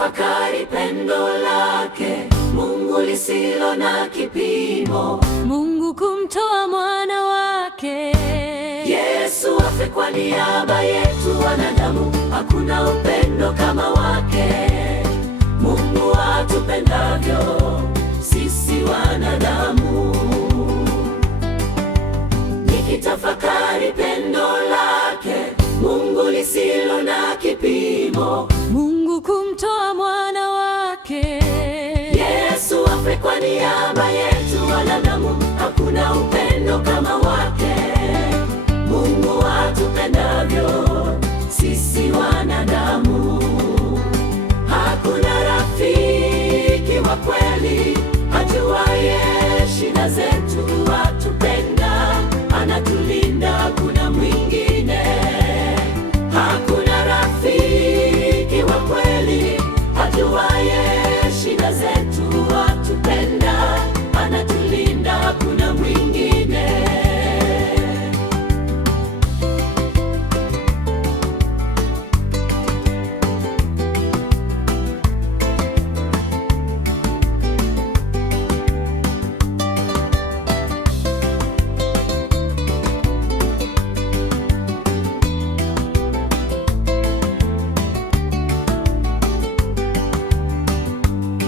Nikitafakari pendo lake Mungu lisilo na kipimo, Mungu kumtoa mwana wake Yesu afe kwa niaba yetu wanadamu. Hakuna upendo kama wake, Mungu atupendavyo sisi wanadamu. Nikitafakari pendo lake Mungu lisilo na kipimo, Mungu kumtoa mwana wake Yesu afe kwa niaba yetu wanadamu. Hakuna upendo kama wake, Mungu atupendavyo sisi wanadamu. Hakuna rafiki wa kweli ajuaye shida zetu, atupenda, anatulinda, hakuna mwingine. Hakuna rafiki wa kweli ajuaye shida zetu, atupenda, anatulinda, hakuna mwingine.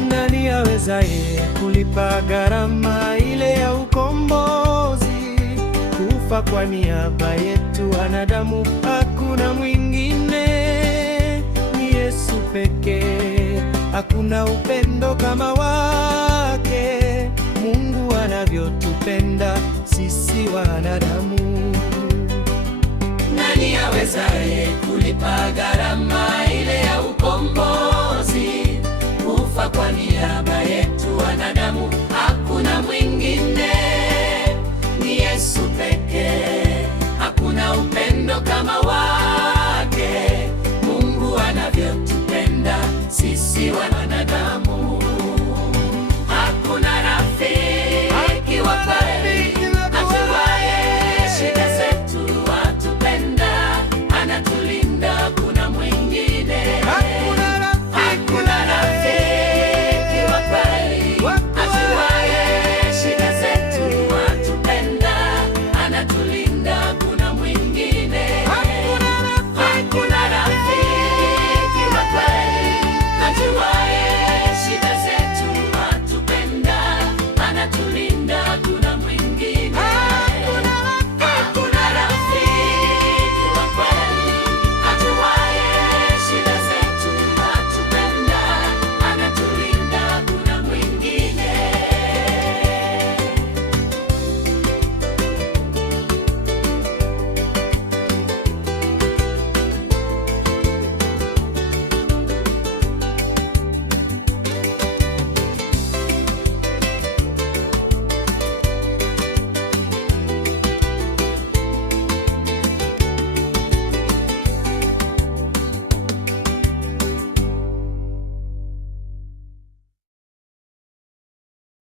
Nani awezaye kulipa gharama ile ya ukombozi, kufa kwa niaba yetu wanadamu? Hakuna mwingine, ni Yesu pekee. Hakuna upendo kama wake, Mungu anavyotupenda sisi wanadamu. Nani awezaye kulipa gharama ile ya ukombozi, kufa kwa niaba